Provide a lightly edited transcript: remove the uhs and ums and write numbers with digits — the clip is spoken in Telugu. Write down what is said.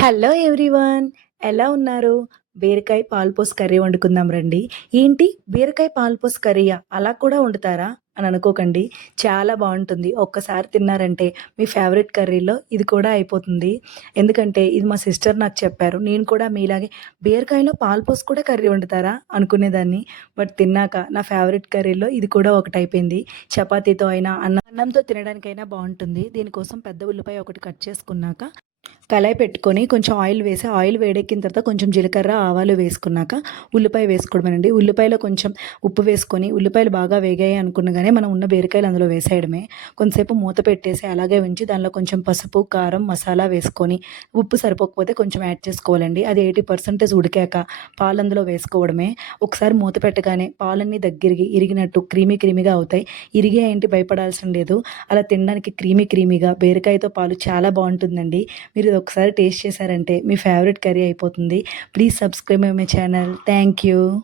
Hello everyone. ఎలా ఉన్నారు? బీరకాయ పాలుపోసి కర్రీ వండుకుందాం రండి. ఏంటి బీరకాయ పాలుపోసి కర్రీయా? అలా కూడా వండుతారా? అని అనుకోకండి. చాలా బావుంటుంది. ఒక్కసారి తిన్నారంటే మీ ఫేవరెట్ కర్రీలో ఇది కూడా అయిపోతుంది. ఎందుకంటే ఇది మా సిస్టర్ నాకు చెప్పారు. నేను కూడా మీలాగే బీరకాయలో పాలుపోసి కూడా కర్రీ వండుతారా? అనుకునేదాన్ని. బట్ తిన్నాక నా ఫేవరెట్ కర్రీలో ఇది కూడా ఒకటైపోయింది. చపాతీతో అయినా, అన్నంతో తినడానికైనా బావుంటుంది. దీనికోసం పెద్ద ఉల్లిపాయ ఒకటి కట్ చేసుకున్నాక కళాయి పెట్టుకొని కొంచెం ఆయిల్ వేసి, ఆయిల్ వేడెక్కిన తర్వాత కొంచెం జీలకర్ర, ఆవాలు వేసుకున్నాక ఉల్లిపాయ వేసుకోవడమేనండి. ఉల్లిపాయలో కొంచెం ఉప్పు వేసుకొని, ఉల్లిపాయలు బాగా వేగాయి అనుకునగానే మనం ఉన్న బీరకాయలు అందులో వేసేయడమే. కొంతసేపు మూత పెట్టేసి అలాగే ఉంచి దానిలో కొంచెం పసుపు, కారం, మసాలా వేసుకొని, ఉప్పు సరిపోకపోతే కొంచెం యాడ్ చేసుకోవాలండి. అది 80% ఉడికాక పాలు అందులో వేసుకోవడమే. ఒకసారి మూత పెట్టగానే పాలన్నీ దగ్గరికి ఇరిగినట్టు క్రీమీగా అవుతాయి. ఇరిగాయేంటి భయపడాల్సిన లేదు. అలా తినడానికి క్రీమీగా బీరకాయతో పాలు చాలా బావుంటుందండి. మీరు ఇది ఒకసారి టేస్ట్ చేశారంటే మీ ఫేవరెట్ కర్రీ అయిపోతుంది. Please subscribe my channel. Thank you.